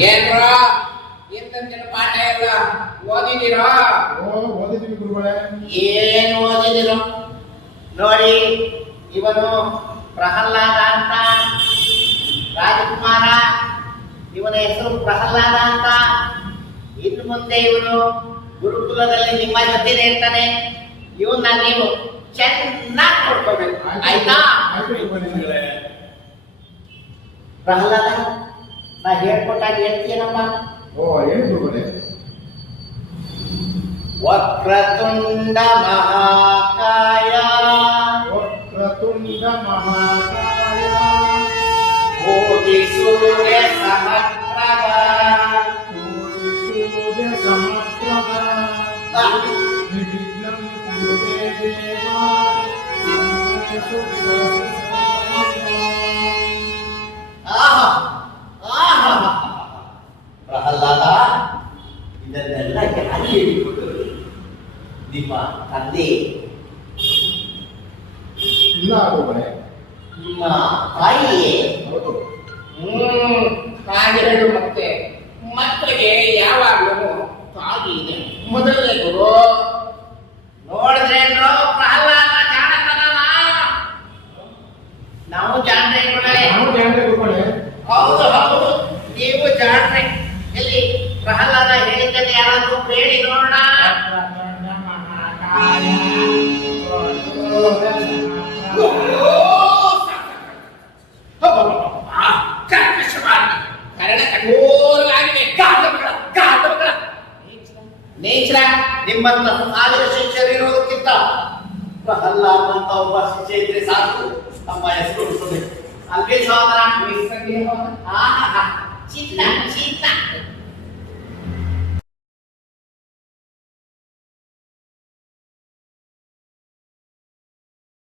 ಏನ್ರ? ಇಂತಿನ ಪಾಠ ಎಲ್ಲ ಓದಿದಿರಾ ಓ ಓದಿದ್ದೀವಿ ಗುರುಗಳೇ. ಏನ್ ಓದಿದಿರ ನೋಡಿ ಇವನು ಪ್ರಹ್ಲಾದ ಅಂತ. ರಾಜಕುಮಾರ. ಇವನ ಹೆಸರು ಪ್ರಹ್ಲಾದ ಅಂತ. ಇನ್ನು ಮುಂದೆ ಇವನು ಗುರುಕುಲದಲ್ಲಿ ನಿಮ್ಮ ಜೊತೆನೆ ಇರ್ತಾನೆ. ಇವನ್ನ ನೀವು ಚೆನ್ನಾಗಿ ನೋಡ್ಕೋಬೇಕು. ಆಯ್ತಾ. ಪ್ರಹ್ಲಾದ? ನಾ ಹೇಳ್ಕೊಟ್ಟಾಗ ಹೇಳ್ತೀನಮ್ಮ ಓ ಏನು ಗುರುಗಳೇ ವಕ್ರತುಂಡ ಮಹಾಕಾಯ ವಕ್ರತುಂಡ ಮಹಾಕಾಯ ಕೋಟಿ ಸೂರ್ಯ ಸಮಪ್ರಭ ಕೋಟಿ ಸೂರ್ಯ ಸಮಪ್ರಭ ನಿರ್ವಿಘ್ನಂ ಕುರುತೆ ದೇವ ಆಹಾ ನಿಮ್ಮ ತಂದೆ ಇಲ್ಲ ನಿಮ್ಮ ತಾಯಿಯೇ ಹೌದು ಹ್ಮ್ ಹಾಗೆ ಹೇಳು ಮತ್ತೆ ಮಕ್ಕಳಿಗೆ ಯಾವಾಗಲೂ ತಾಯಿ ಇದೆ ಮೊದಲನೇ ಗುರು ನೋಡಿದ್ರೆ ಪ್ರಹ್ಲಾದ ಜಾಣತನನ ನಾವು ಜಾಣ್ರೆ ನಾವು ಜಾಣ್ರೆ ಗುರುಗಳೇ ಹೌದು ಹೌದು ನೀವು ಜಾಣ್ರೆ ಎಲ್ಲಿ ಪ್ರಹ್ಲಾದ ಹೇಳಿದ್ದನ್ನು ಯಾರಾದ್ರೂ ಕೇಳಿ ನೋಡೋಣ ನೇಚರ ನಿಮ್ಮಂತ ಸಾವಿರ ಶಿಷ್ಯರು ಇರೋದಕ್ಕಿಂತ ಪ್ರಹ್ಲಾದ್ ಅಂತ ಒಬ್ಬ ಶಿಷ್ಯ ಇದ್ರೆ ಸಾಕು. ನಮ್ಮ ಹೆಸರು ಉಳಿಸಬೇಕು ಅಲ್ವೇ ಸಹೋದರ ಆಹಾ, ಚಿನ್ನ.